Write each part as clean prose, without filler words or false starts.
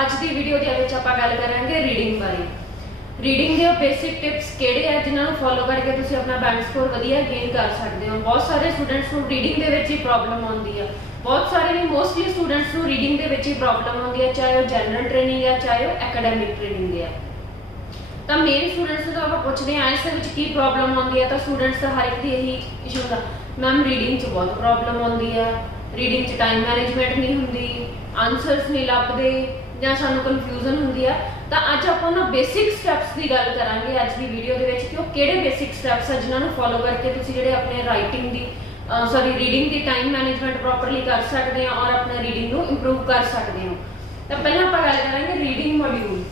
ਅੱਜ ਦੀ ਵੀਡੀਓ ਦੇ ਵਿੱਚ ਆਪਾਂ ਗੱਲ ਕਰਾਂਗੇ ਰੀਡਿੰਗ ਬਾਰੇ। ਰੀਡਿੰਗ ਦੇ ਬੇਸਿਕ ਟਿਪਸ ਕਿਹੜੇ ਆ ਜਿਨ੍ਹਾਂ ਨੂੰ ਫੋਲੋ ਕਰਕੇ ਤੁਸੀਂ ਆਪਣਾ ਬੈਂਡ ਸਕੋਰ ਵਧੀਆ ਗੇਨ ਕਰ ਸਕਦੇ ਹੋ। ਬਹੁਤ ਸਾਰੇ ਸਟੂਡੈਂਟਸ ਨੂੰ ਰੀਡਿੰਗ ਦੇ ਵਿੱਚ ਹੀ ਪ੍ਰੋਬਲਮ ਆਉਂਦੀ ਆ, ਬਹੁਤ ਸਾਰੇ ਨਹੀਂ ਮੋਸਟਲੀ ਸਟੂਡੈਂਟਸ ਨੂੰ ਰੀਡਿੰਗ ਦੇ ਵਿੱਚ ਹੀ ਪ੍ਰੋਬਲਮ ਆਉਂਦੀ ਹੈ, ਚਾਹੇ ਉਹ ਜਨਰਲ ਟ੍ਰੇਨਿੰਗ ਆ ਚਾਹੇ ਉਹ ਐਕੈਡੈਮਿਕ ਟ੍ਰੇਨਿੰਗ ਆ। ਤਾਂ ਮੇਨ ਸਟੂਡੈਂਟਸ ਨੂੰ ਆਪਾਂ ਪੁੱਛਦੇ ਹਾਂ ਇਸ ਦੇ ਵਿੱਚ ਕੀ ਪ੍ਰੋਬਲਮ ਆਉਂਦੀ ਹੈ, ਤਾਂ ਸਟੂਡੈਂਟਸ ਦਾ ਹਰ ਇੱਕ ਦੀ ਇਹੀ ਇਸ਼ੂ ਹੁੰਦਾ, ਮੈਮ ਰੀਡਿੰਗ 'ਚ ਬਹੁਤ ਪ੍ਰੋਬਲਮ ਆਉਂਦੀ ਆ, ਰੀਡਿੰਗ 'ਚ ਟਾਈਮ ਮੈਨੇਜਮੈਂਟ ਨਹੀਂ ਹੁੰਦੀ, ਆਨਸਰਸ ਨਹੀਂ ਲੱਭਦੇ ਜਾਂ ਸਾਨੂੰ ਕਨਫਿਊਜ਼ਨ ਹੁੰਦੀ ਆ। ਤਾਂ ਅੱਜ ਆਪਾਂ ਨਾ ਬੇਸਿਕ ਸਟੈਪਸ ਦੀ ਗੱਲ ਕਰਾਂਗੇ ਅੱਜ ਦੀ ਵੀਡੀਓ ਦੇ ਵਿੱਚ ਕਿ ਉਹ ਕਿਹੜੇ ਬੇਸਿਕ ਸਟੈਪਸ ਆ ਜਿਨ੍ਹਾਂ ਨੂੰ ਫੋਲੋ ਕਰਕੇ ਤੁਸੀਂ ਜਿਹੜੇ ਆਪਣੇ ਰਾਈਟਿੰਗ ਦੀ ਰੀਡਿੰਗ ਦੀ ਟਾਈਮ ਮੈਨੇਜਮੈਂਟ ਪ੍ਰੋਪਰਲੀ ਕਰ ਸਕਦੇ ਆ ਔਰ ਆਪਣਾ ਰੀਡਿੰਗ ਨੂੰ ਇੰਪਰੂਵ ਕਰ ਸਕਦੇ ਹੋ। ਤਾਂ ਪਹਿਲਾਂ ਆਪਾਂ ਗੱਲ ਕਰਾਂਗੇ ਰੀਡਿੰਗ ਮੋਡਿਊਲ।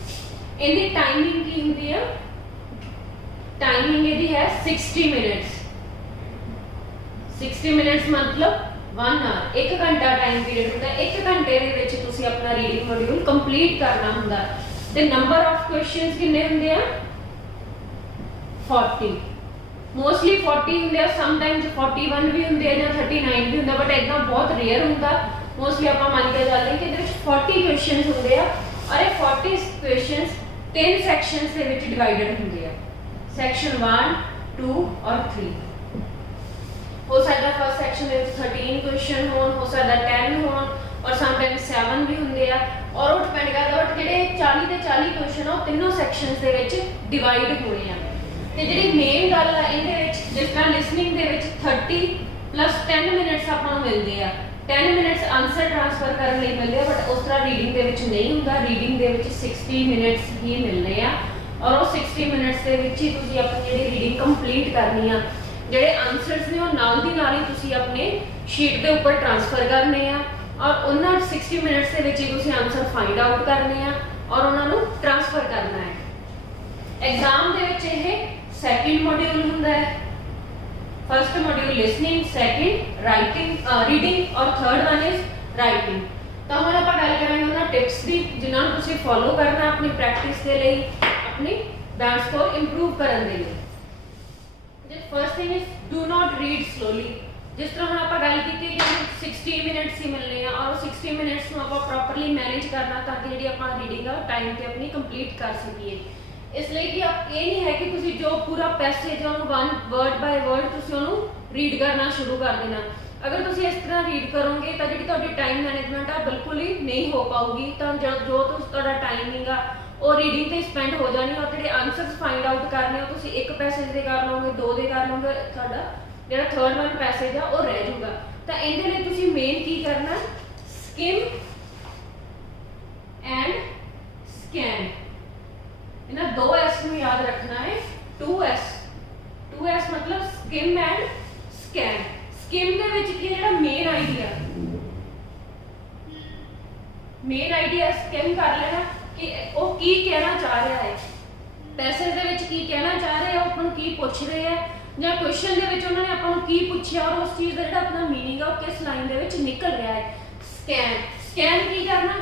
ਇਹਦੀ ਟਾਈਮਿੰਗ ਕੀ ਹੁੰਦੀ ਆ? ਟਾਈਮਿੰਗ ਇਹਦੀ ਹੈ 60 ਮਿੰਟਸ। 60 ਮਿੰਟਸ ਮਤਲਬ 1 ਆਵਰ, 1 ਘੰਟਾ ਟਾਈਮ ਪੀਰੀਅਡ ਹੁੰਦਾ। 1 ਘੰਟੇ ਦੇ ਵਿੱਚ ਤੁਸੀਂ ਆਪਣਾ ਰੀਡਿੰਗ ਮੋਡਿਊਲ ਕੰਪਲੀਟ ਕਰਨਾ ਹੁੰਦਾ। ਤੇ ਨੰਬਰ ਆਫ ਕੁਐਸਚਨਸ ਕਿੰਨੇ ਹੁੰਦੇ ਆ? 40। ਮੋਸਟਲੀ 40 ਹੁੰਦੇ ਆ, ਸਮ ਟਾਈਮਸ 41 ਵੀ ਹੁੰਦੇ ਆ ਜਾਂ 39 ਵੀ ਹੁੰਦਾ, ਬਟ ਇਦਾਂ ਬਹੁਤ ਰੇਅਰ ਹੁੰਦਾ। ਮੋਸਟਲੀ ਆਪਾਂ ਮੰਨ ਕੇ ਚੱਲਦੇ ਕਿ ਇਹਦੇ ਵਿੱਚ 40 ਕੁਐਸਚਨਸ ਹੁੰਦੇ ਆ ਔਰ ਇਹ 40 ਕੁਐਸਚਨਸ 3 ਸੈਕਸ਼ਨਸ ਦੇ ਵਿੱਚ ਡਿਵਾਈਡਡ ਹੁੰਦੇ ਆ। ਸੈਕਸ਼ਨ 1, 2 ਔਰ 3। ਹੋ ਸਕਦਾ ਫਸਟ ਸੈਕਸ਼ਨ ਦੇ ਵਿੱਚ 13 ਕੁਐਸਚਨ ਹੋਣ, ਹੋ ਸਕਦਾ 10 ਹੋਣ ਔਰ ਸਮਟਾਈਮਸ 7 ਵੀ ਹੁੰਦੇ ਆ ਔਰ ਉਹ ਡਿਪੈਂਡ ਕਰਦਾ ਬਟ ਜਿਹੜੇ 40 ਤੇ 40 ਕੁਐਸਚਨ ਆ ਉਹ ਤਿੰਨੋਂ ਸੈਕਸ਼ਨਸ ਦੇ ਵਿੱਚ ਡਿਵਾਈਡ ਹੋਣੇ ਆ। ਤੇ ਜਿਹੜੀ ਮੇਨ ਗੱਲ ਆ ਇਹਦੇ ਵਿੱਚ ਜਿਸ ਤਰ੍ਹਾਂ ਲਿਸਨਿੰਗ ਦੇ ਵਿੱਚ 30 + 10 ਮਿੰਟਸ ਆਪਾਂ ਨੂੰ ਮਿਲਦੇ ਆ, 10 ਮਿੰਟਸ ਆਨਸਰ ਟ੍ਰਾਂਸਫਰ ਕਰਨ ਲਈ ਮਿਲਦੇ ਆ, ਬਟ ਉਸ ਤਰ੍ਹਾਂ ਰੀਡਿੰਗ ਦੇ ਵਿੱਚ ਨਹੀਂ ਹੁੰਦਾ। ਰੀਡਿੰਗ ਦੇ ਵਿੱਚ 60 ਮਿੰਟਸ ਹੀ ਮਿਲਨੇ ਆ ਔਰ ਉਹ 60 ਮਿੰਟਸ ਦੇ ਵਿੱਚ ਹੀ ਤੁਸੀਂ ਆਪਣੀ ਜਿਹੜੀ ਰੀਡਿੰਗ ਕੰਪਲੀਟ ਕਰਨੀ ਆ। ਜਿਹੜੇ ਆਨਸਰਸ ਨੇ ਉਹ ਨਾਲ ਦੀ ਨਾਲ ਹੀ ਤੁਸੀਂ ਆਪਣੇ ਸ਼ੀਟ ਦੇ ਉੱਪਰ ਟ੍ਰਾਂਸਫਰ ਕਰਨੇ ਆ ਔਰ ਉਹਨਾਂ 60 ਮਿੰਟਸ ਦੇ ਵਿੱਚ ਹੀ ਤੁਸੀਂ ਆਨਸਰ ਫਾਈਂਡ ਆਊਟ ਕਰਨੇ ਆ ਔਰ ਉਹਨਾਂ ਨੂੰ ਟ੍ਰਾਂਸਫਰ ਕਰਨਾ ਹੈ। ਐਗਜ਼ਾਮ ਦੇ ਵਿੱਚ ਇਹ ਸੈਕਿੰਡ ਮੋਡਿਊਲ ਹੁੰਦਾ ਹੈ। First module listening, second writing reading ਔਰ ਥਰਡ ਵਨ ਇਜ਼ ਰਾਈਟਿੰਗ। ਤਾਂ ਹੁਣ ਆਪਾਂ ਗੱਲ ਕਰਾਂਗੇ ਉਹਨਾਂ ਟਿਪਸ ਦੀ ਜਿਨ੍ਹਾਂ ਨੂੰ ਤੁਸੀਂ ਫੋਲੋ ਕਰਨਾ ਆਪਣੀ ਪ੍ਰੈਕਟਿਸ ਦੇ ਲਈ, ਆਪਣੀ ਬੈਂਡ ਸਕੋਰ ਇੰਪਰੂਵ ਕਰਨ ਦੇ ਲਈ। First thing is do not read slowly. ਜਿਸ ਤਰ੍ਹਾਂ ਹੁਣ ਆਪਾਂ ਗੱਲ ਕੀਤੀ ਕਿ 60 ਮਿੰਟਸ ਹੀ ਮਿਲਨੇ ਆ ਔਰ 60 ਮਿੰਟਸ ਨੂੰ ਆਪਾਂ ਪ੍ਰੋਪਰਲੀ ਮੈਨੇਜ ਕਰਨਾ ਤਾਂ ਕਿ ਜਿਹੜੀ ਆਪਾਂ ਰੀਡਿੰਗ ਆ ਟਾਈਮ ਤੇ ਆਪਣੀ ਕੰਪਲੀਟ ਕਰ ਸਕੀਏ। ਇਸ ਲਈ ਕਿ ਇਹ ਨਹੀਂ ਹੈ ਕਿ ਤੁਸੀਂ ਜੋ ਪੂਰਾ ਪੈਸੇਜ ਉਹਨੂੰ ਵਰਡ ਬਾਈ ਵਰਡ ਤੁਸੀਂ ਉਹਨੂੰ ਰੀਡ ਕਰਨਾ ਸ਼ੁਰੂ ਕਰ ਦੇਣਾ। ਅਗਰ ਤੁਸੀਂ ਇਸ ਤਰ੍ਹਾਂ ਰੀਡ ਕਰੋਗੇ ਤਾਂ ਜਿਹੜੀ ਤੁਹਾਡੀ ਟਾਈਮ ਮੈਨੇਜਮੈਂਟ ਆ ਬਿਲਕੁਲ ਹੀ ਨਹੀਂ ਹੋ ਪਾਊਗੀ। ਤਾਂ ਜੋ ਤੁਹਾਡਾ ਟਾਈਮਿੰਗ ਆ ਉਹ ਰੀਡਿੰਗ ਤੇ ਸਪੈਂਡ ਹੋ ਜਾਣੀ ਔਰ ਜਿਹੜੇ ਆਨਸਰਸ ਫਾਈਂਡ ਆਊਟ ਕਰਨੇ ਉਹ ਤੁਸੀਂ ਇੱਕ ਪੈਸੇਜ ਦੇ ਕਰ ਲਓਗੇ, 2 ਦੇ ਕਰ ਲਓਗੇ, ਤੁਹਾਡਾ ਜਿਹੜਾ ਥਰਡ ਵਨ ਪੈਸੇਜ ਆ ਉਹ ਰਹਿ ਜਾਊਗਾ। ਤਾਂ ਇਹਦੇ ਲਈ ਤੁਸੀਂ ਮੇਨ ਕੀ ਕਰਨਾ? ਸਕਿਮ ਐਂਡ ਸਕੈਨ। ਇਹਨਾਂ 2 S ਨੂੰ ਯਾਦ ਰੱਖਣਾ ਹੈ। 2S ਮਤਲਬ ਸਕਿਮ ਐਂਡ ਸਕੈਨ। ਸਕਿਮ ਦੇ ਵਿੱਚ ਕੀ ਜਿਹੜਾ ਮੇਨ ਆਈਡੀਆ ਸਕਿਮ ਕਰ ਲੈਣਾ ਕਿ ਉਹ ਕੀ ਕਹਿਣਾ ਚਾਹ ਰਿਹਾ ਹੈ, ਪੈਸੇਜ ਦੇ ਵਿੱਚ ਕੀ ਕਹਿਣਾ ਚਾਹ ਰਹੇ ਆ, ਉਹ ਆਪਾਂ ਨੂੰ ਕੀ ਪੁੱਛ ਰਹੇ ਆ ਜਾਂ ਕੁਐਸਚਨ ਦੇ ਵਿੱਚ ਉਹਨਾਂ ਨੇ ਆਪਾਂ ਨੂੰ ਕੀ ਪੁੱਛਿਆ ਔਰ ਉਸ ਚੀਜ਼ ਦਾ ਜਿਹੜਾ ਆਪਣਾ ਮੀਨਿੰਗ ਆ ਉਹ ਕਿਸ ਲਾਈਨ ਦੇ ਵਿੱਚ ਨਿਕਲ ਰਿਹਾ ਹੈ। ਸਕੈਨ ਕੀ ਕਰਨਾ?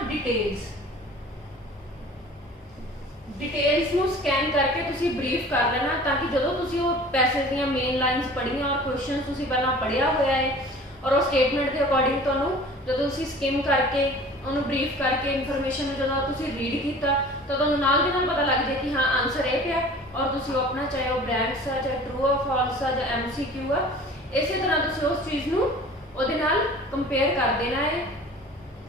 ਡਿਟੇਲਸ ਨੂੰ ਸਕੈਨ ਕਰਕੇ ਤੁਸੀਂ ਬਰੀਫ ਕਰ ਲੈਣਾ ਤਾਂ ਕਿ ਜਦੋਂ ਤੁਸੀਂ ਉਹ ਪੈਸੇਜ ਦੀਆਂ ਮੇਨ ਲਾਈਨਸ ਪੜ੍ਹੀਆਂ ਔਰ ਕੁਐਸਚਨ ਤੁਸੀਂ ਪਹਿਲਾਂ ਪੜ੍ਹਿਆ ਹੋਇਆ ਹੈ ਔਰ ਉਹ ਸਟੇਟਮੈਂਟ ਦੇ ਅਕੋਰਡਿੰਗ ਤੁਹਾਨੂੰ ਜਦੋਂ ਤੁਸੀਂ ਸਕਿਮ ਕਰਕੇ ਉਹਨੂੰ ਬਰੀਫ ਕਰਕੇ ਇਨਫੋਰਮੇਸ਼ਨ ਨੂੰ ਜਦੋਂ ਤੁਸੀਂ ਰੀਡ ਕੀਤਾ ਤਾਂ ਤੁਹਾਨੂੰ ਨਾਲ ਦੀ ਨਾਲ ਪਤਾ ਲੱਗ ਜਾਏ ਕਿ ਹਾਂ ਆਨਸਰ ਇਹ ਪਿਆ ਔਰ ਤੁਸੀਂ ਉਹ ਆਪਣਾ ਚਾਹੇ ਉਹ ਬਲੈਂਕਸ ਆ, ਚਾਹੇ ਟਰੂ ਆ, ਫਾਲਸ ਆ ਜਾਂ MCQ ਆ, ਇਸੇ ਤਰ੍ਹਾਂ ਤੁਸੀਂ ਉਸ ਚੀਜ਼ ਨੂੰ ਉਹਦੇ ਨਾਲ ਕੰਪੇਅਰ ਕਰ ਦੇਣਾ ਹੈ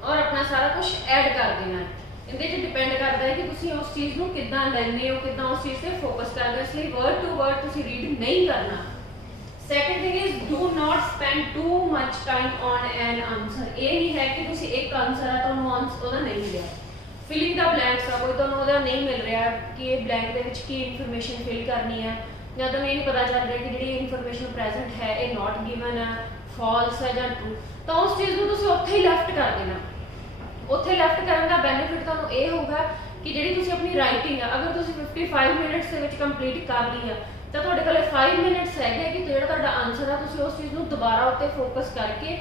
ਔਰ ਆਪਣਾ ਸਾਰਾ ਕੁਝ ਐਡ ਕਰ ਦੇਣਾ ਹੈ। ਇਹਦੇ 'ਚ ਡਿਪੈਂਡ ਕਰਦਾ ਹੈ ਕਿ ਤੁਸੀਂ ਉਸ ਚੀਜ਼ ਨੂੰ ਕਿੱਦਾਂ ਲੈਂਦੇ ਹੋ, ਕਿੱਦਾਂ ਉਸ ਚੀਜ਼ ਤੇ ਫੋਕਸ ਕਰਦੇ ਹੋ। ਇਸ ਲਈ ਵਰਡ ਟੂ ਵਰਡ ਤੁਸੀਂ ਰੀਡ ਨਹੀਂ ਕਰਨਾ। Second thing is do not spend too much time on N answer. ਇਹ ਨਹੀਂ ਹੈ ਕਿ ਤੁਸੀਂ ਇੱਕ ਆਨਸਰ ਆ ਤੁਹਾਨੂੰ ਉਹਦਾ ਨਹੀਂ ਮਿਲਿਆ, ਫਿਲਿੰਗ ਦਾ ਬਲੈਂਕਸ ਆ ਕੋਈ ਤੁਹਾਨੂੰ ਉਹਦਾ ਨਹੀਂ ਮਿਲ ਰਿਹਾ ਕਿ ਇਹ ਬਲੈਂਕ ਦੇ ਵਿੱਚ ਕੀ ਇਨਫੋਰਮੇਸ਼ਨ ਫਿਲ ਕਰਨੀ ਹੈ ਜਾਂ ਤੁਹਾਨੂੰ ਇਹ ਨਹੀਂ ਪਤਾ ਚੱਲ ਰਿਹਾ ਕਿ ਜਿਹੜੀ ਇਨਫੋਰਮੇਸ਼ਨ ਪ੍ਰੈਜ਼ੈਂਟ ਹੈ ਇਹ ਨਾਟ ਗਿਵਨ ਆ, ਫਾਲਸ ਹੈ ਜਾਂ ਟਰੂ, ਤਾਂ ਉਸ ਚੀਜ਼ ਨੂੰ ਤੁਸੀਂ ਉੱਥੇ ਹੀ ਲੈਫਟ ਕਰ ਦੇਣਾ। ਉੱਥੇ ਲੈਫਟ ਕਰਨ ਦਾ ਬੈਨੀਫਿਟ ਤੁਹਾਨੂੰ ਇਹ ਹੋਊਗਾ ਕਿ ਜਿਹੜੀ ਤੁਸੀਂ ਆਪਣੀ ਰਾਈਟਿੰਗ ਆ ਅਗਰ ਤੁਸੀਂ 55 ਮਿੰਟਸ ਦੇ ਵਿੱਚ ਕੰਪਲੀਟ ਕਰ ਲਈ ਆ ਤਾਂ ਤੁਹਾਡੇ ਕੋਲ 5 ਮਿੰਟਸ ਰਹਿ ਗਏ ਕਿ ਜਿਹੜਾ ਤੁਹਾਡਾ ਆਨਸਰ ਆ ਤੁਸੀਂ ਉਸ ਚੀਜ਼ ਨੂੰ ਦੁਬਾਰਾ ਉੱਤੇ ਫੋਕਸ ਕਰਕੇ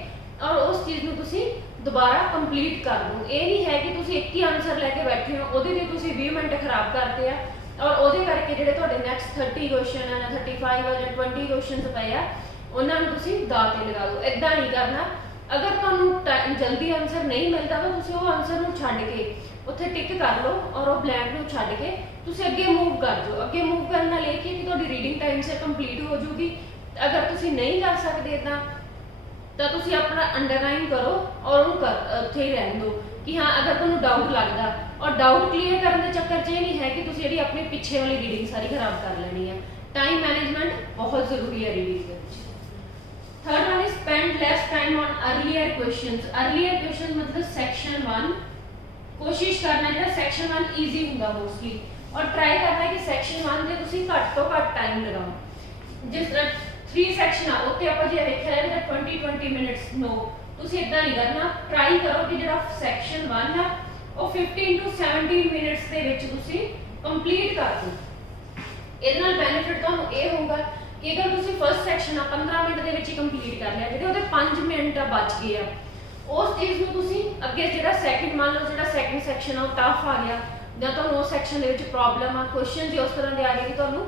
ਔਰ ਉਸ ਚੀਜ਼ ਨੂੰ ਤੁਸੀਂ ਦੁਬਾਰਾ ਕੰਪਲੀਟ ਕਰ ਲਓ। ਇਹ ਨਹੀਂ ਹੈ ਕਿ ਤੁਸੀਂ ਇੱਕ ਹੀ ਆਨਸਰ ਲੈ ਕੇ ਬੈਠੇ ਹੋ ਉਹਦੇ ਲਈ ਤੁਸੀਂ 20 ਮਿੰਟ ਖਰਾਬ ਕਰਤੇ ਆ ਔਰ ਉਹਦੇ ਕਰਕੇ ਜਿਹੜੇ ਤੁਹਾਡੇ ਨੈਕਸਟ 30 ਕੁਐਸਚਨ ਆ ਜਾਂ 35 ਆ ਜਾਂ 20 ਕੁਐਸਚਨਸ ਪਏ ਆ ਉਹਨਾਂ ਨੂੰ ਤੁਸੀਂ ਦਾਅ ਤੇ ਲਗਾ ਦਿਓ। ਇਦਾਂ ਨਹੀਂ ਕਰਨਾ। अगर तुहानू जल्दी आंसर नहीं मिलता तो तुसीं वो आंसर नू छड्ड के उत्थे टिक कर लो और वो ब्लैंक नू छड्ड के तुसीं अगे मूव कर जाओ। अगे मूव करने नाल ये कि तुहाडी रीडिंग टाइम से कंप्लीट हो जूगी। अगर तुसीं नहीं कर सकते इदां तो तुसीं अपना अंडरलाइन करो और उन्होंने कर उत्थे ही रहन दो कि हाँ अगर तुहानू डाउट लगता। और डाउट क्लीयर करने के चक्कर च ये नहीं है कि तुसीं जिहड़ी अपनी पिछे वाली रीडिंग सारी खराब कर लेनी है। टाइम मैनेजमेंट बहुत जरूरी है रीडिंग में। Third one is spend less time on earlier questions. Earlier question मतलब सेक्शन 1 कोशिश करना जो सेक्शन 1 ईजी होगा मोस्टली और ट्राई करना है कि सेक्शन 1 ਦੇ ਤੁਸੀਂ ਘੱਟ ਤੋਂ ਘੱਟ टाइम लगाओ। जिस 3 ਸੈਕਸ਼ਨ ਆ ਉੱਤੇ ਆਪਾਂ ਜੇ ਵੇਖਿਆ ਜਾਵੇ ਤਾਂ 20 ਮਿੰਟਸ नो ਤੁਸੀਂ ਇਦਾਂ ਨਹੀਂ ਕਰਨਾ। ਟਰਾਈ ਕਰੋ ਕਿ ਜਿਹੜਾ ਸੈਕਸ਼ਨ 1 ਆ ਉਹ 15 to 17 ਮਿੰਟਸ ਦੇ ਵਿੱਚ ਤੁਸੀਂ ਕੰਪਲੀਟ ਕਰ ਦਿਓ। ਇਹਦੇ ਨਾਲ ਬੈਨੀਫਿਟ ਤੁਹਾਨੂੰ ਇਹ ਹੋਊਗਾ कि अगर तुसी फर्स्ट सैक्शन 15 मिनट ਦੇ ਵਿੱਚ ਹੀ ਕੰਪਲੀਟ ਕਰ ਲਿਆ, ਜਿਹੜੇ ਉਹਦੇ 5 ਮਿੰਟ ਬਚ ਗਏ ਆ ਉਸ ਚੀਜ਼ ਨੂੰ ਤੁਸੀਂ ਅੱਗੇ ਜਿਹੜਾ ਸੈਕਿੰਡ ਮੰਨ ਲਓ ਜਿਹੜਾ ਸੈਕਿੰਡ ਸੈਕਸ਼ਨ ਆ ਉਹ ਟਫ ਆ ਗਿਆ ਜਾਂ ਤੁਹਾਨੂੰ ਉਸ ਸੈਕਸ਼ਨ ਦੇ ਵਿੱਚ ਪ੍ਰੋਬਲਮ ਆ ਕੁਐਸਚਨ ਜੀ ਉਸ ਤਰ੍ਹਾਂ ਦੇ ਆ ਗਏ ਕਿ ਤੁਹਾਨੂੰ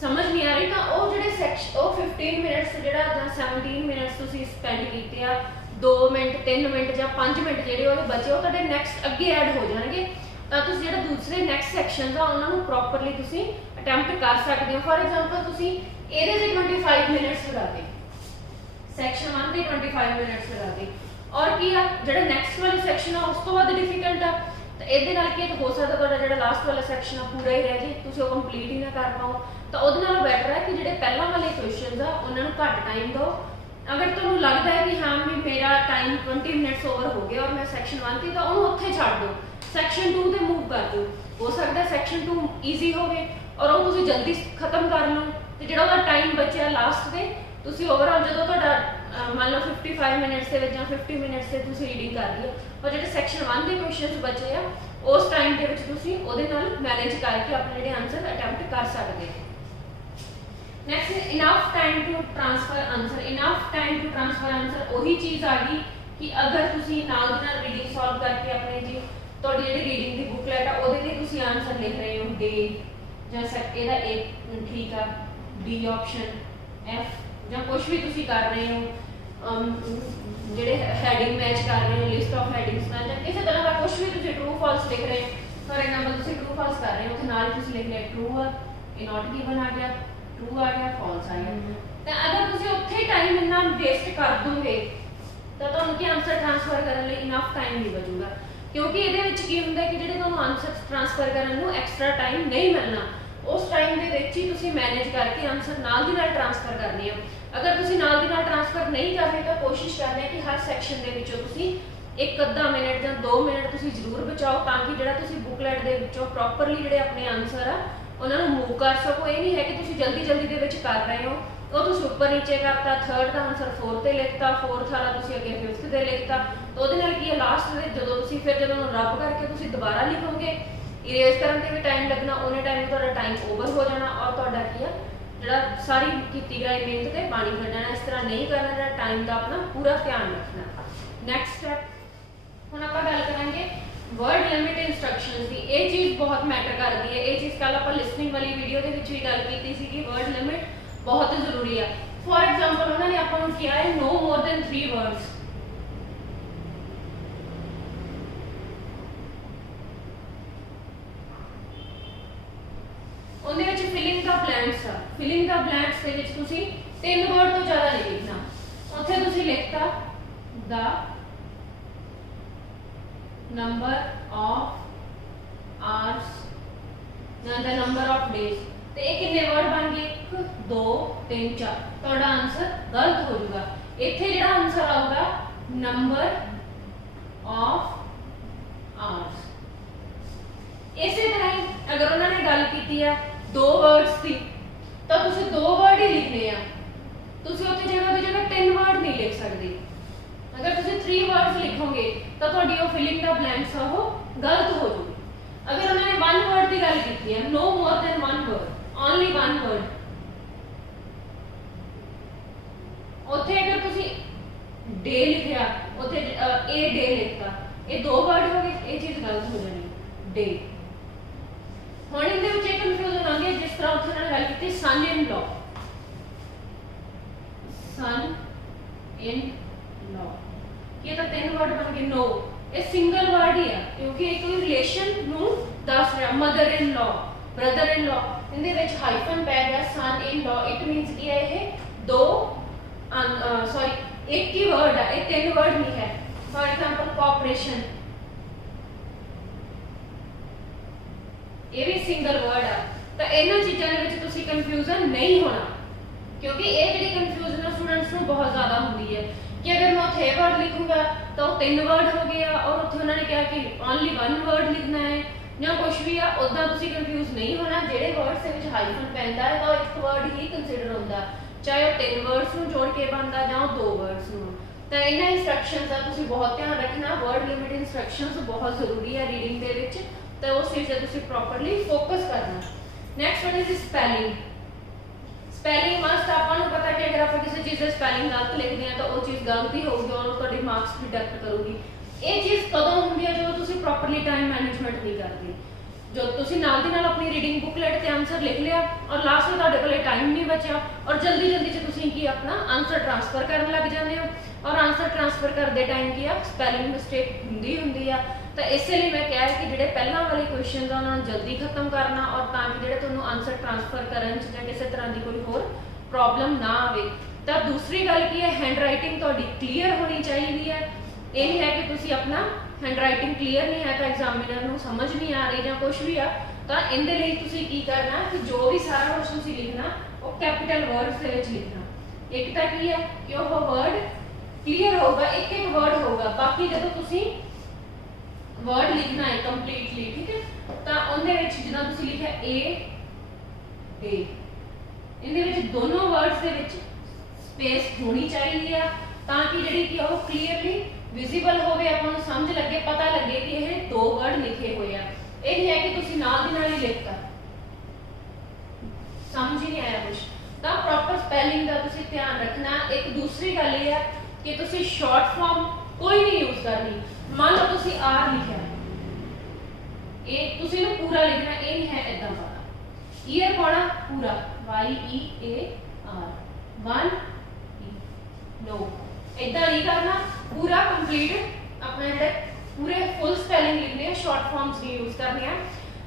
ਸਮਝ ਨਹੀਂ ਆ ਰਹੀ ਤਾਂ ਉਹ ਜਿਹੜੇ ਸੈਕਸ਼ਨ ਉਹ 15 ਮਿੰਟਸ ਜਿਹੜਾ ਜਾਂ 17 ਮਿੰਟਸ ਤੁਸੀਂ ਸਪੈਂਡ ਕੀਤੇ ਆ 2 ਮਿੰਟ 3 ਮਿੰਟ ਜਾਂ 5 ਮਿੰਟ ਜਿਹੜੇ ਉਹਦੇ ਬਚੇ ਉਹ ਤੁਹਾਡੇ ਨੈਕਸਟ ਅੱਗੇ ਐਡ ਹੋ ਜਾਣਗੇ ਤਾਂ ਤੁਸੀਂ ਜਿਹੜਾ ਦੂਸਰੇ ਨੈਕਸਟ ਸੈਕਸ਼ਨਸ ਆ ਉਹਨਾਂ ਨੂੰ ਪ੍ਰੋਪਰਲੀ ਤੁਸੀਂ ਅਟੈਂਪਟ ਕਰ ਸਕਦੇ ਹੋ। ਫॉर एग्जांपल ਤੁਸੀਂ ਇਹਦੇ ਤੇ 25 ਮਿੰਟਸ ਲਗਾਤੇ ਸੈਕਸ਼ਨ 1 ਤੇ 25 ਮਿੰਟਸ ਲਗਾਤੇ ਔਰ ਕੀ ਆ ਜਿਹੜਾ ਨੈਕਸਟ ਵਾਲਾ ਸੈਕਸ਼ਨ ਆ ਉਸ ਤੋਂ ਬਾਅਦ ਡਿਫਿਕਲਟ ਆ ਤਾਂ ਇਹਦੇ ਨਾਲ ਕੀ ਹੋ ਸਕਦਾ ਤੁਹਾਡਾ ਜਿਹੜਾ ਲਾਸਟ ਵਾਲਾ ਸੈਕਸ਼ਨ ਆ ਪੂਰਾ ਹੀ ਰਹਿ ਜੇ ਤੁਸੀਂ ਉਹ ਕੰਪਲੀਟ ਹੀ ਨਾ ਕਰ ਪਾਓ। ਤਾਂ ਉਹਦੇ ਨਾਲੋਂ ਬੈਟਰ ਹੈ ਕਿ ਜਿਹੜੇ ਪਹਿਲਾਂ ਵਾਲੇ ਕੁਐਸਚਨਸ ਆ ਉਹਨਾਂ ਨੂੰ ਘੱਟ ਟਾਈਮ ਦਿਓ। अगर तुहानू लगता है कि हाँ भी मेरा टाइम 20 मिनट्स ओवर हो गया और मैं सैक्शन 1 थी तो उन्होंने उत्थे छड्ड दो सैक्शन 2 ते मूव कर दो। हो सकता है सैक्शन 2 ईजी होवे और वो तुसीं जल्दी खत्म कर लो तो जिहड़ा उहदा टाइम बचिया लास्ट ते तुसीं ओवरऑल जदों तुहाडा मान लो 55 मिनट्स दे विच जां 50 मिनट्स से तुसीं रीडिंग कर रही हो और जिहड़े सैक्शन 1 दे क्वेश्चंस बचे आ उस टाइम दे विच तुसीं उहदे नाल मैनेज करके अपने जिहड़े आंसर अटैम्प्ट कर सकदे हो। Next is enough time to transfer answer. Enough time to transfer answer वही चीज़ आ गई कि अगर तुसी नाल दी नाल रीडिंग सॉल्व करके अपने जी तुहाडी जिहड़ी रीडिंग दी बुकलेट आ ओहदे ते तुसी आंसर लिख रहे हो डे जां एदा ए ठीक आ डी ऑप्शन एफ जां कुछ भी तुसी कर रहे हो जिहड़े हैडिंग मैच कर रहे हो लिस्ट ऑफ हैडिंग्स नाल जां किसी तरह का कुछ भी तुसी ट्रू फॉल्स लिख रहे हो। फॉर एग्जांपल तुसी ट्रू फॉल्स कर रहे हो तो नाल तुसी लिख लिया ट्रू आ ये नॉट गिवन आ गया ट्रू आ गया फॉल्स आ गया। तो अगर तुसी उत्थे टाइम इन्ना वेस्ट कर दोगे तो तुहानू की आंसर ट्रांसफर करने लिए इनफ टाइम नहीं बचूगा क्योंकि ये की होंगे कि जो तुहानू आंसर ट्रांसफर करने को एक्सट्रा टाइम नहीं मिलना उस टाइम के ही तुसी मैनेज करके आंसर नाल दी नाल ट्रांसफर करने हो। अगर तुसी नाल दी नाल ट्रांसफर नहीं करने तो कोशिश करनी है कि हर सैक्शन के विचों तुसी एक अद्धा मिनट या 2 मिनट तुसी जरूर बचाओ ताकि जिहड़ा तुसी बुकलेट के विचों प्रॉपरली जिहड़े अपने आंसर आ उन्होंने मूव कर सको। ये नहीं है कि तुसी जल्दी जल्दी दे विच कर रहे हो तो तुसी ऊपर नीचे करता थर्ड का आंसर 4th ते लिखता 4th वाला तुसी अगे 5th ते लिखता तो उहदे नाल की है लास्ट दे जदों तुसी फिर जदों रब करके तुसी दोबारा लिखोगे इरेज करन ते भी टाइम लगना उन्ने टाइम तुहाडा टाइम ओवर हो जाना और तुहाडा की है जिहड़ा सारी कीती गई मेहनत ते पानी फिर जाना। इस तरह नहीं करना जिहड़ा टाइम का अपना पूरा ध्यान रखना। नैक्सट स्टैप हुण आपां गल करांगे वर्ड लिमिट इंस्ट्रक्शंस की। ये चीज़ बहुत मैटर करती है। ये चीज़ कल आप लिसनिंग वाली वीडियो के भी गल की थी कि वर्ड लिमिट बहुत जरूरी है। फॉर एग्जांपल उन्होंने आपको किया है नो मोर देन 3 वर्ड्स। उन्हें फिलिंग द ब्लैंक्स आ फिलिंग द ब्लैंक्स के विच तुसी 3 वर्ड तो ज़्यादा नहीं लिखना। उत्थे तुसी लिखता द नंबर ऑफ आवर्स या द नंबर ऑफ डेज तो ये कितने वर्ड बन गए 1 2 3 4 तो आंसर गलत हो जाएगा। इत्थे जिहड़ा आंसर आऊगा नंबर ऑफ आवर्स। इसी तरह ही अगर उन्होंने गल की है 2 वर्ड्स की तो तुसी 2 वर्ड ही लिखने आ तुसी उत्थे जगह की जगह 3 वर्ड नहीं लिख सकते। अगर तुसी 3 वर्ड्स लिखोगे तो तुहाडी वो फिलिंग द ब्लैंक्स आ वो गलत हो जाएगी। अगर उन्होंने 1 वर्ड की गल की है no more than 1 word only 1 word उत्थे अगर तुसी डे लिखिया उत्थे ए डे लिखता ये 2 वर्ड हो गए ये चीज़ गलत हो जानी डे। हुण इहदे विच इह कन्फ्यूजन आउंदी है जिस तरह उत्थे उन्होंने गल की सन in law sun in law ਕਿ ਇਹ ਤਾਂ 3 ਵਰਡ ਬਣ ਗਏ, नो ਇਹ ਸਿੰਗਲ ਵਰਡ ਹੀ ਆ ਕਿਉਂਕਿ ਇਹ ਕੋਈ ਰਿਲੇਸ਼ਨ ਨੂੰ ਦੱਸ ਰਿਹਾ। ਮਦਰ ਇਨ ਲਾ, ਬ੍ਰਦਰ ਇਨ ਲਾ, ਇਹਦੇ ਵਿੱਚ ਹਾਈਫਨ ਪੈ ਗਿਆ, ਸਨ ਇਨ ਲਾ, ਇਟ ਮੀਨਸ ਕੀ ਹੈ ਇਹ ਦੋ ਸੌਰੀ ਇੱਕ ਹੀ ਵਰਡ ਹੈ, ਇਹ 3 ਵਰਡ ਨਹੀਂ ਹੈ। ਫॉर एग्जांपल ਕੋਆਪਰੇਸ਼ਨ, ਇਹ ਵੀ ਸਿੰਗਲ ਵਰਡ ਆ। ਤਾਂ ਇਹਨਾਂ ਚੀਜ਼ਾਂ ਦੇ ਵਿੱਚ ਤੁਸੀਂ ਕਨਫਿਊਜ਼ਨ ਨਹੀਂ ਹੋਣਾ ਕਿਉਂਕਿ ਇਹ ਜਿਹੜੀ ਕਨਫਿਊਜ਼ਨ ਆ ਸਟੂਡੈਂਟਸ ਨੂੰ ਬਹੁਤ ਜ਼ਿਆਦਾ ਹੁੰਦੀ ਹੈ ਕਿ ਅਗਰ ਮੈਂ ਉੱਥੇ ਵਰਡ ਲਿਖੂੰਗਾ ਤਾਂ ਉਹ 3 ਵਰਡ ਹੋ ਗਏ ਆ ਔਰ ਉੱਥੇ ਉਹਨਾਂ ਨੇ ਕਿਹਾ ਕਿ ਓਨਲੀ 1 ਵਰਡ ਲਿਖਣਾ ਹੈ ਜਾਂ ਕੁਝ ਵੀ ਆ। ਉਦਾਂ ਤੁਸੀਂ ਕਨਫਿਊਜ਼ ਨਹੀਂ ਹੋਣਾ। ਜਿਹੜੇ ਵਰਡਸ ਦੇ ਵਿੱਚ ਹਾਈਫਨ ਪੈਂਦਾ ਹੈ ਤਾਂ ਉਹ ਇੱਕ ਵਰਡ ਹੀ ਕੰਸੀਡਰ ਹੁੰਦਾ, ਚਾਹੇ ਉਹ 3 ਵਰਡਸ ਨੂੰ ਜੋੜ ਕੇ ਬਣਦਾ ਜਾਂ ਉਹ 2 ਵਰਡਸ ਨੂੰ। ਤਾਂ ਇਹਨਾਂ ਇੰਸਟਰਕਸ਼ਨਸ ਦਾ ਤੁਸੀਂ ਬਹੁਤ ਧਿਆਨ ਰੱਖਣਾ। ਵਰਡ ਲਿਮਿਟ ਇੰਸਟਰਕਸ਼ਨਸ ਬਹੁਤ ਜ਼ਰੂਰੀ ਹੈ ਰੀਡਿੰਗ ਦੇ ਵਿੱਚ, ਤਾਂ ਉਸ ਚੀਜ਼ 'ਤੇ ਤੁਸੀਂ ਪ੍ਰੋਪਰਲੀ ਫੋਕਸ ਕਰਨਾ। Next one is spelling. Spelling must ਆਪਾਂ ਨੂੰ ਪਤਾ ਕਿ ਅਗਰ ਆਪਾਂ ਕਿਸੇ ਚੀਜ਼ ਦਾ ਸਪੈਲਿੰਗ ਗਲਤ ਲਿਖਦੇ ਹਾਂ ਤਾਂ ਉਹ ਚੀਜ਼ ਗਲਤ ਹੀ ਹੋਊਗੀ ਔਰ ਤੁਹਾਡੇ ਮਾਰਕਸ ਡਿਡਕਟ ਕਰੂਗੀ। ਇਹ ਚੀਜ਼ ਕਦੋਂ ਹੁੰਦੀ ਹੈ? ਜਦੋਂ ਤੁਸੀਂ ਪ੍ਰੋਪਰਲੀ ਟਾਈਮ ਮੈਨੇਜਮੈਂਟ ਨਹੀਂ ਕਰਦੇ। ਜਦੋਂ ਤੁਸੀਂ ਨਾਲ ਦੀ ਨਾਲ ਆਪਣੀ ਰੀਡਿੰਗ ਬੁਕਲੇਟ ਤੇ ਆਨਸਰ ਲਿਖ ਲਿਆ ਔਰ ਲਾਸਟ ਵਿੱਚ ਤੁਹਾਡੇ ਕੋਲੇ ਟਾਈਮ ਨਹੀਂ ਬਚਿਆ ਔਰ ਜਲਦੀ ਜਲਦੀ 'ਚ ਤੁਸੀਂ ਕੀ ਆਪਣਾ ਆਨਸਰ ਟ੍ਰਾਂਸਫਰ ਕਰਨ ਲੱਗ ਜਾਂਦੇ ਹੋ ਔਰ ਆਨਸਰ ਟ੍ਰਾਂਸਫਰ ਕਰਦੇ ਟਾਈਮ ਕੀ ਆ ਸਪੈਲਿੰਗ ਮਿਸਟੇਕ ਹੁੰਦੀ ਆ। ਤਾਂ ਇਸੇ ਲਈ ਮੈਂ ਕਿਹਾ ਕਿ ਜਿਹੜੇ ਪਹਿਲਾਂ ਵਾਲੇ ਕੁਐਸਚਨਸ ਆ ਉਹਨਾਂ ਨੂੰ ਜਲਦੀ ਖਤਮ ਕਰਨਾ ਔਰ ਤਾਂ ਕਿ ਜਿਹੜੇ ਤੁਹਾਨੂੰ ਆਨਸਰ ਟ੍ਰਾਂਸਫਰ ਕਰਨ 'ਚ ਜਾਂ ਕਿਸੇ ਤਰ੍ਹਾਂ ਦੀ ਕੋਈ ਹੋਰ ਪ੍ਰੋਬਲਮ ਨਾ ਆਵੇ। ਤਾਂ ਦੂਸਰੀ ਗੱਲ ਕੀ ਹੈ, ਹੈਂਡ ਰਾਈਟਿੰਗ ਤੁਹਾਡੀ ਕਲੀਅਰ ਹੋਣੀ ਚਾਹੀਦੀ ਹੈ। ਇਹ ਨਹੀਂ ਹੈ ਕਿ ਤੁਸੀਂ ਆਪਣਾ ਹੈਂਡ ਰਾਈਟਿੰਗ ਕਲੀਅਰ ਨਹੀਂ ਹੈ ਤਾਂ ਐਗਜ਼ਾਮੀਨਰ ਨੂੰ ਸਮਝ ਨਹੀਂ ਆ ਰਹੀ ਜਾਂ ਕੁਝ ਵੀ ਆ, ਤਾਂ ਇਹਦੇ ਲਈ ਤੁਸੀਂ ਕੀ ਕਰਨਾ ਕਿ ਜੋ ਵੀ ਸਾਰਾ ਕੁਝ ਤੁਸੀਂ ਲਿਖਣਾ ਉਹ ਕੈਪੀਟਲ ਵਰਡਸ ਦੇ ਵਿੱਚ ਲਿਖਣਾ। ਇੱਕ ਤਾਂ ਕੀ ਹੈ ਕਿ ਉਹ ਵਰਡ ਕਲੀਅਰ ਹੋਊਗਾ, ਇੱਕ ਇੱਕ ਵਰਡ ਹੋਊਗਾ। ਬਾਕੀ ਜਦੋਂ ਤੁਸੀਂ ਵਰਡ ਲਿਖਣਾ ਹੈ ਕੰਪਲੀਟਲੀ, ਠੀਕ ਹੈ, ਤਾਂ ਉਹਦੇ ਵਿੱਚ ਜਿੱਦਾਂ ਤੁਸੀਂ ਲਿਖਿਆ ਏ, ਇਹਦੇ ਵਿੱਚ ਦੋਨੋਂ ਵਰਡਸ ਦੇ ਵਿੱਚ ਸਪੇਸ ਹੋਣੀ ਚਾਹੀਦੀ ਆ ਤਾਂ ਕਿ ਜਿਹੜੀ ਕਿ ਉਹ ਕਲੀਅਰਲੀ ਵਿਜ਼ੀਬਲ ਹੋਵੇ, ਆਪਾਂ ਨੂੰ ਸਮਝ ਲੱਗੇ, ਪਤਾ ਲੱਗੇ ਕਿ ਇਹ 2 ਵਰਡ ਲਿਖੇ ਹੋਏ ਆ। ਇਹ ਨਹੀਂ ਹੈ ਕਿ ਤੁਸੀਂ ਨਾਲ ਦੀ ਨਾਲ ਹੀ ਲਿਖਤਾ, ਸਮਝ ਹੀ ਨਹੀਂ ਆਇਆ ਕੁਝ। ਤਾਂ ਪ੍ਰੋਪਰ ਸਪੈਲਿੰਗ ਦਾ ਤੁਸੀਂ ਧਿਆਨ ਰੱਖਣਾ। ਇੱਕ ਦੂਸਰੀ ਗੱਲ ਇਹ ਹੈ ਕਿ ਤੁਸੀਂ ਸ਼ਾਰਟ ਫਾਰਮ ਕੋਈ ਨਹੀਂ ਯੂਜ਼ ਕਰਨੀ। ਮੰਨ ਲਓ ਤੁਸੀਂ ਆਰ ਲਿਖਿਆ, ਇਹ ਤੁਸੀਂ ਨੂੰ ਪੂਰਾ ਲਿਖਣਾ, ਇਹ ਨਹੀਂ ਹੈ ਇਦਾਂ ਪਾਣਾ। ਈਅਰ ਪਾਣਾ ਪੂਰਾ YEAR 1 नो, ਇਦਾਂ ਨਹੀਂ ਕਰਨਾ। ਪੂਰਾ ਕੰਪਲੀਟ ਆਪਣਾ ਜਿਹੜਾ ਪੂਰੇ ਫੁੱਲ ਸਪੈਲਿੰਗ ਲਿਖਣੀ ਹੈ, ਸ਼ਾਰਟ ਫਾਰਮਸ ਨਹੀਂ ਯੂਜ਼ ਕਰਨੀਆਂ।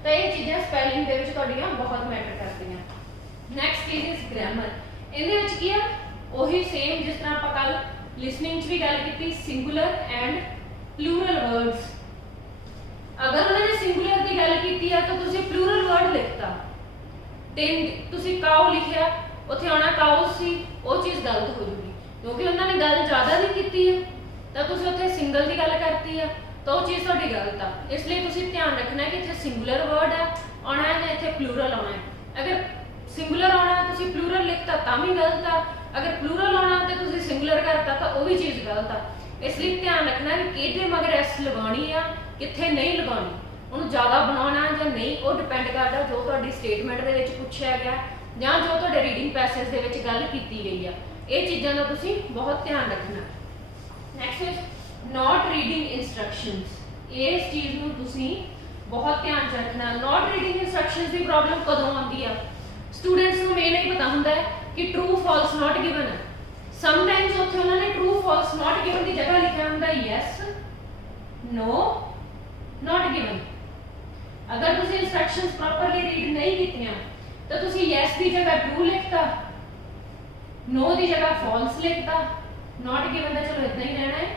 ਤਾਂ ਇਹ ਚੀਜ਼ਾਂ ਸਪੈਲਿੰਗ ਦੇ ਵਿੱਚ ਤੁਹਾਡੀਆਂ ਬਹੁਤ ਮੈਟਰ ਕਰਦੀਆਂ। ਨੈਕਸਟ ਚੀਜ਼ ਇਜ਼ ਗ੍ਰਾਮਰ। ਇਹਦੇ ਵਿੱਚ ਕੀ ਆ ਉਹੀ ਸੇਮ ਜਿਸ ਤਰ੍ਹਾਂ ਆਪਾਂ ਕੱਲ ਲਿਸਨਿੰਗ 'ਚ ਵੀ ਗੱਲ ਕੀਤੀ, ਸਿੰਗੂਲਰ ਐਂਡ ਪਲੂਰਲ ਵਰਡਸ। ਅਗਰ ਉਹਨਾਂ ਨੇ ਸਿੰਗੂਲਰ ਦੀ ਗੱਲ ਕੀਤੀ ਆ ਤਾਂ ਤੁਸੀਂ ਪਲੂਰਲ ਵਰਡ ਲਿਖਤਾ। ਤੇ ਤੁਸੀਂ ਕਾਉ ਲਿਖਿਆ, ਉੱਥੇ ਆਉਣਾ ਕਾਉ ਸੀ, ਉਹ ਚੀਜ਼ ਗਲਤ ਹੋ ਜੂਗੀ ਕਿਉਂਕਿ ਉਹਨਾਂ ਨੇ ਗੱਲ ਜ਼ਿਆਦਾ ਨਹੀਂ ਕੀਤੀ ਹੈ ਤਾਂ ਤੁਸੀਂ ਉੱਥੇ ਸਿੰਗਲ ਦੀ ਗੱਲ ਕਰਤੀ ਆ ਤਾਂ ਉਹ ਚੀਜ਼ ਤੁਹਾਡੀ ਗਲਤ ਆ। ਇਸ ਲਈ ਤੁਸੀਂ ਧਿਆਨ ਰੱਖਣਾ ਕਿ ਇੱਥੇ ਸਿੰਗੂਲਰ ਵਰਡ ਹੈ ਆਉਣਾ ਹੈ ਜਾਂ ਇੱਥੇ ਪਲੂਰਲ ਆਉਣਾ ਹੈ। ਅਗਰ ਸਿੰਗੂਲਰ ਆਉਣਾ ਤੁਸੀਂ ਪਲੂਰਲ ਲਿਖਤਾ ਤਾਂ ਵੀ ਗਲਤ ਆ, ਅਗਰ ਪਲੂਰਲ ਆਉਣਾ ਤੇ ਤੁਸੀਂ ਸਿੰਗੂਲਰ ਕਰਤਾ ਤਾਂ ਉਹ ਵੀ ਚੀਜ਼ ਗਲਤ ਆ। ਇਸ ਲਈ ਧਿਆਨ ਰੱਖਣਾ ਕਿ ਕਿਹਦੇ ਮਗਰ ਐਸ ਲਗਾਉਣੀ ਆ, ਕਿੱਥੇ ਨਹੀਂ ਲਗਾਉਣੀ। ਉਹਨੂੰ ਜ਼ਿਆਦਾ ਬਣਾਉਣਾ ਜਾਂ ਨਹੀਂ ਉਹ ਡਿਪੈਂਡ ਕਰਦਾ ਜੋ ਤੁਹਾਡੀ ਸਟੇਟਮੈਂਟ ਦੇ ਵਿੱਚ ਪੁੱਛਿਆ ਗਿਆ ਜਾਂ ਜੋ ਤੁਹਾਡੇ ਰੀਡਿੰਗ ਪੈਸੇਜ ਦੇ ਵਿੱਚ ਗੱਲ ਕੀਤੀ ਗਈ ਆ। ਇਹ ਚੀਜ਼ਾਂ ਦਾ ਤੁਸੀਂ ਬਹੁਤ ਧਿਆਨ ਰੱਖਣਾ। Next is not reading instructions. ਇਸ ਚੀਜ਼ ਨੂੰ ਤੁਸੀਂ ਬਹੁਤ ਧਿਆਨ ਚ ਰੱਖਣਾ। ਨੋਟ ਰੀਡਿੰਗ ਇਨਸਟਰਕਸ਼ਨਸ ਦੀ ਪ੍ਰੋਬਲਮ ਕਦੋਂ ਆਉਂਦੀ ਆ? ਸਟੂਡੈਂਟਸ ਨੂੰ ਇਹ ਨਹੀਂ ਪਤਾ ਹੁੰਦਾ ਹੈ ਕਿ ਟਰੂ ਫਾਲਸ ਨਾਟ ਗਿਵਨ ਹੈ। ਸਮਟਾਈਮਸ ਉੱਥੇ ਉਹਨਾਂ ਨੇ ਟਰੂ ਫਾਲਸ ਨਾਟ ਗਿਵਨ ਦੀ ਜਗ੍ਹਾ ਲਿਖਿਆ ਹੁੰਦਾ ਯੈਸ ਨੋ ਨਾਟ ਗਿਵਨ। ਅਗਰ ਤੁਸੀਂ ਇਨਸਟਰਕਸ਼ਨਸ ਪ੍ਰੋਪਰਲੀ ਰੀਡ ਨਹੀਂ ਕੀਤੀਆਂ ਤਾਂ ਤੁਸੀਂ ਯੈਸ ਦੀ ਜਗ੍ਹਾ ਟਰੂ ਲਿਖਤਾ, नो ਦੀ ਜਗ੍ਹਾ ਫਾਲਸ ਲਿਖਤਾ, ਨਾਟ ਗਿਵਨ ਦਾ ਚਲੋ ਇਦਾਂ ਹੀ ਰਹਿਣਾ ਹੈ।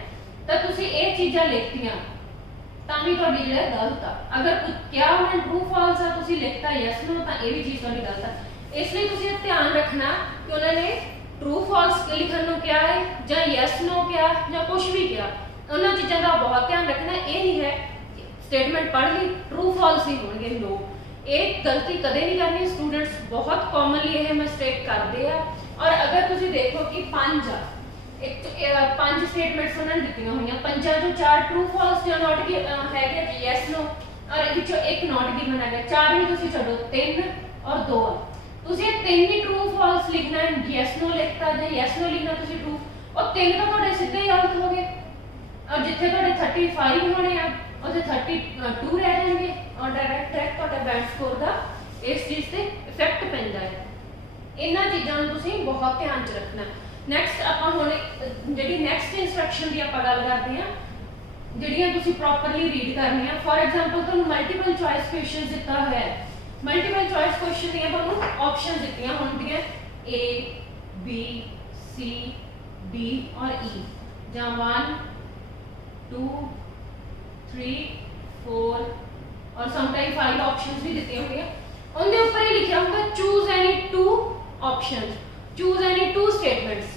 ਤਾਂ ਤੁਸੀਂ ਇਹ ਚੀਜ਼ਾਂ ਲਿਖਤੀਆਂ ਤਾਂ ਵੀ ਤੁਹਾਡੀ ਜਿਹੜਾ ਗਲਤ ਆ। ਅਗਰ ਕਿਹਾ ਉਹਨਾਂ ਟਰੂ ਫਾਲਸ ਆ ਤੁਸੀਂ ਲਿਖਤਾ ਯੈਸ ਨੋ ਤਾਂ ਇਹ ਵੀ ਚੀਜ਼ ਤੁਹਾਡੀ ਗਲਤ ਆ। ਇਸ ਲਈ ਤੁਸੀਂ ਇਹ ਧਿਆਨ ਰੱਖਣਾ ਕਿ ਉਹਨਾਂ ਨੇ ਟਰੂ ਫਾਲਸ ਲਿਖਣ ਨੂੰ ਕਿਹਾ ਹੈ ਜਾਂ ਯੈਸ ਨੋ ਕਿਹਾ ਜਾਂ ਕੁਝ ਵੀ ਕਿਹਾ, ਉਹਨਾਂ ਚੀਜ਼ਾਂ ਦਾ ਬਹੁਤ ਧਿਆਨ ਰੱਖਣਾ। ਇਹ ਨਹੀਂ ਹੈ ਸਟੇਟਮੈਂਟ ਪੜ੍ਹ ਲਈ ਟਰੂ ਫਾਲਸ ਹੀ ਹੋਣਗੇ, ਨੋ। ਇਹ ਗਲਤੀ ਕਦੇ ਨਹੀਂ ਕਰਨੀ। ਸਟੂਡੈਂਟਸ ਬਹੁਤ ਕਾਮਨਲੀ ਇਹ ਮਿਸਟੇਕ ਕਰਦੇ ਆ। ਔਰ ਅਗਰ ਤੁਸੀਂ ਦੇਖੋ ਕਿ 5 ਸਟੇਟਮੈਂਟਸ ਉਹਨਾਂ ਨੇ ਦਿੱਤੀਆਂ ਹੋਈਆਂ, 5 ਚੋਂ 4 ਟਰੂ ਫਾਲਸ ਜਾਂ ਨਾਟ ਹੈਗੇ ਯੈਸ ਨੋ ਔਰ ਵਿੱਚੋਂ ਇੱਕ ਨਾਟ ਗਿਵਨ ਹੈਗਾ। 4 ਵੀ ਤੁਸੀਂ ਛੱਡੋ, 3 ਔਰ 2 ਆ। ਤੁਸੀਂ ਇਹ 3 ਹੀ ਟਰੂ ਫਾਲਸ ਲਿਖਣਾ ਹੈ, ਯੈਸ ਨੋ ਲਿਖਤਾ ਜਾਂ ਯੈਸ ਨੋ ਲਿਖਣਾ ਤੁਸੀਂ ਟਰੂ, ਔਰ 3 ਤਾਂ ਤੁਹਾਡੇ ਸਿੱਧੇ ਹੀ ਗਲਤ ਹੋ ਗਏ। ਔਰ ਜਿੱਥੇ ਤੁਹਾਡੇ 35 ਹੋਣੇ ਆ ਉੱਥੇ 32 ਰਹਿ ਜਾਣਗੇ ਔਰ ਡਾਇਰੈਕਟ ਤੁਹਾਡਾ ਬੈਂਡ ਸਕੋਰ ਦਾ ਇਸ ਚੀਜ਼ ਤੇ ਇਫੈਕਟ ਪੈਂਦਾ ਹੈ। ਇਹਨਾਂ ਚੀਜ਼ਾਂ ਨੂੰ ਤੁਸੀਂ ਬਹੁਤ ਧਿਆਨ ਚ ਰੱਖਣਾ। ਨੈਕਸਟ ਆਪਾਂ ਹੁਣ ਜਿਹੜੀ ਨੈਕਸਟ ਇਨਸਟਰਕਸ਼ਨ ਦੀ ਆਪਾਂ ਗੱਲ ਕਰਦੇ ਹਾਂ, ਜਿਹੜੀਆਂ ਤੁਸੀਂ ਪ੍ਰੋਪਰਲੀ ਰੀਡ ਕਰਨੀਆਂ। ਫੋਰ ਐਗਜ਼ਾਮਪਲ ਤੁਹਾਨੂੰ ਮਲਟੀਪਲ ਚੋਇਸ ਕੁਐਸਚਨ ਦਿੱਤਾ ਹੋਇਆ ਹੈ, ਮਲਟੀਪਲ ਚੋਇਸ ਕੁਐਸਚਨ ਦੀਆਂ ਤੁਹਾਨੂੰ ਆਪਸ਼ਨ ਦਿੱਤੀਆਂ ਹੋਣਗੀਆਂ A B C D और E, ਜਾਂ 1 2 3 4 और समटाइम 5 ऑप्शंस भी ਦਿੱਤੀਆਂ ਹੋਣਗੀਆਂ। ਉਹਦੇ ਉੱਪਰ ਹੀ ਲਿਖਿਆ ਹੋਊਗਾ choose any 2 options, choose any 2 statements.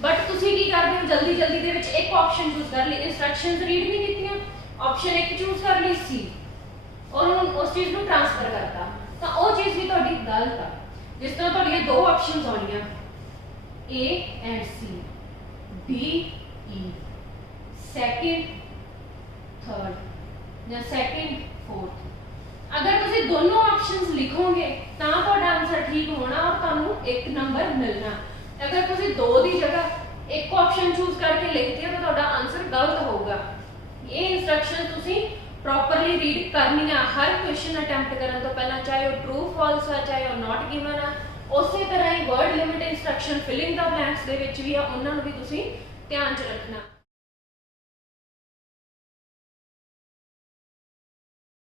But ਤੁਸੀਂ ਕੀ ਕਰਦੇ ਹੋ, ਜਲਦੀ ਜਲਦੀ ਦੇ ਵਿੱਚ ਇੱਕ ਆਪਸ਼ਨ ਚੂਜ਼ ਕਰ ਲਈ, ਇਨਸਟਰਕਸ਼ਨਸ ਰੀਡ ਨਹੀਂ ਕੀਤੀਆਂ, ਆਪਸ਼ਨ ਇੱਕ ਚੂਜ਼ ਕਰ ਲਈ ਸੀ ਔਰ ਉਸ ਚੀਜ਼ ਨੂੰ ਟ੍ਰਾਂਸਫਰ ਕਰਤਾ, ਤਾਂ ਉਹ ਚੀਜ਼ ਵੀ ਤੁਹਾਡੀ ਗਲਤ ਆ। ਜਿਸ ਤਰ੍ਹਾਂ ਤੁਹਾਡੀਆਂ ਦੋ ਆਪਸ਼ਨਸ ਆਉਣੀਆਂ A and C, D E, second third ਜਾਂ ਸੈਕਿੰਡ फोर्थ। अगर तुम दोनों ऑप्शंस लिखोगे तो ਤੁਹਾਡਾ आंसर ठीक होना और ਤੁਹਾਨੂੰ एक नंबर मिलना। अगर तुम दो की जगह एक ऑप्शन चूज करके लिखते हो तो ਤੁਹਾਡਾ आंसर गलत होगा। ये इंस्ट्रक्शन तुम प्रॉपरली रीड करनी है हर क्वेश्चन अटैम्प्ट करने तो पहला, चाहे वो ट्रू फॉल्स है चाहे वो नॉट गिवन है। उस तरह ही word limit instruction filling the blanks दे विच भी है, उन्हां नूं भी तुसीं ध्यान च रखना।